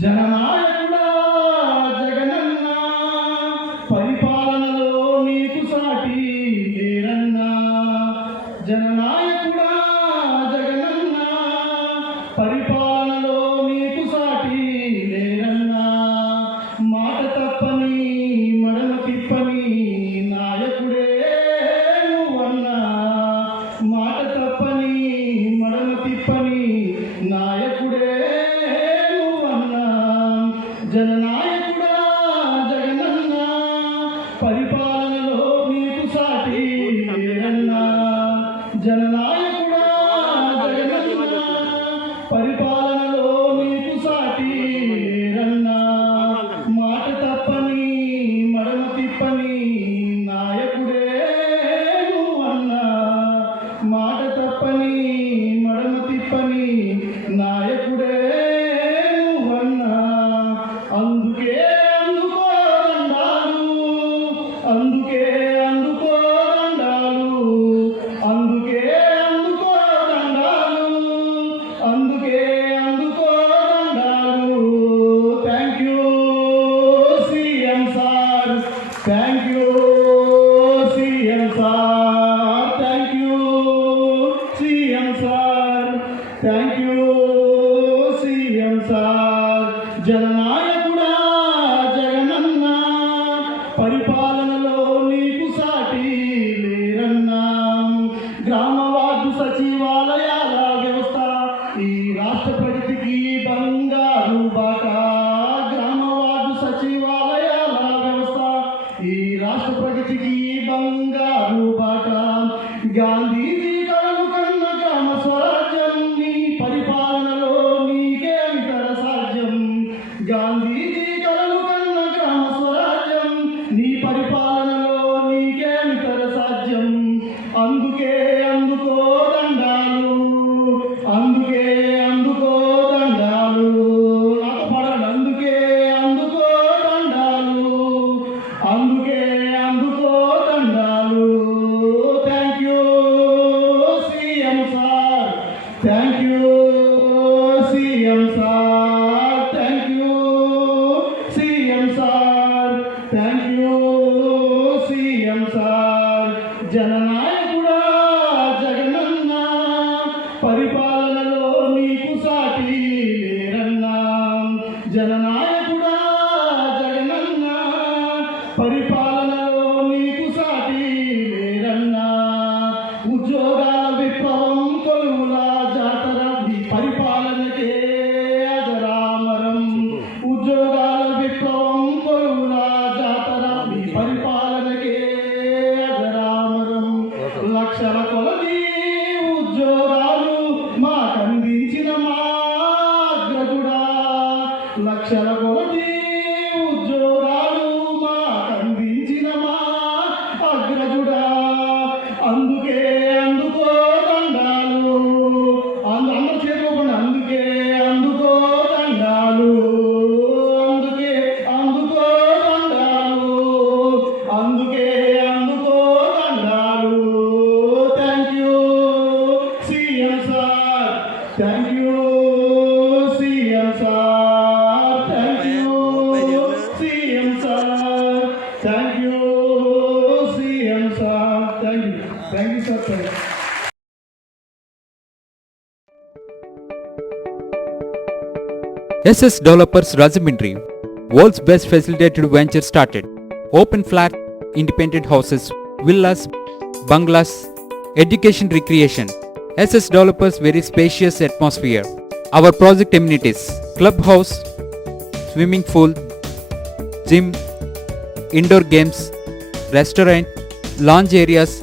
జననాయకుడా జగనన్న పరిపాలనలో నీకు సాటి లేరన్నా జననాయకుడా జగనన్న పరిపాలనలో నీకు సాటి లేరన్నా మాట తప్పన Thank you. ஓசியம் சார் ஜனநாயக naquela bolinha. SS Developers Rajamindri, world's best facilitated venture started. Open flat, independent houses, villas, bungalows, education recreation. SS Developers very spacious atmosphere. Our project amenities, clubhouse, swimming pool, gym, indoor games, restaurant, lounge areas,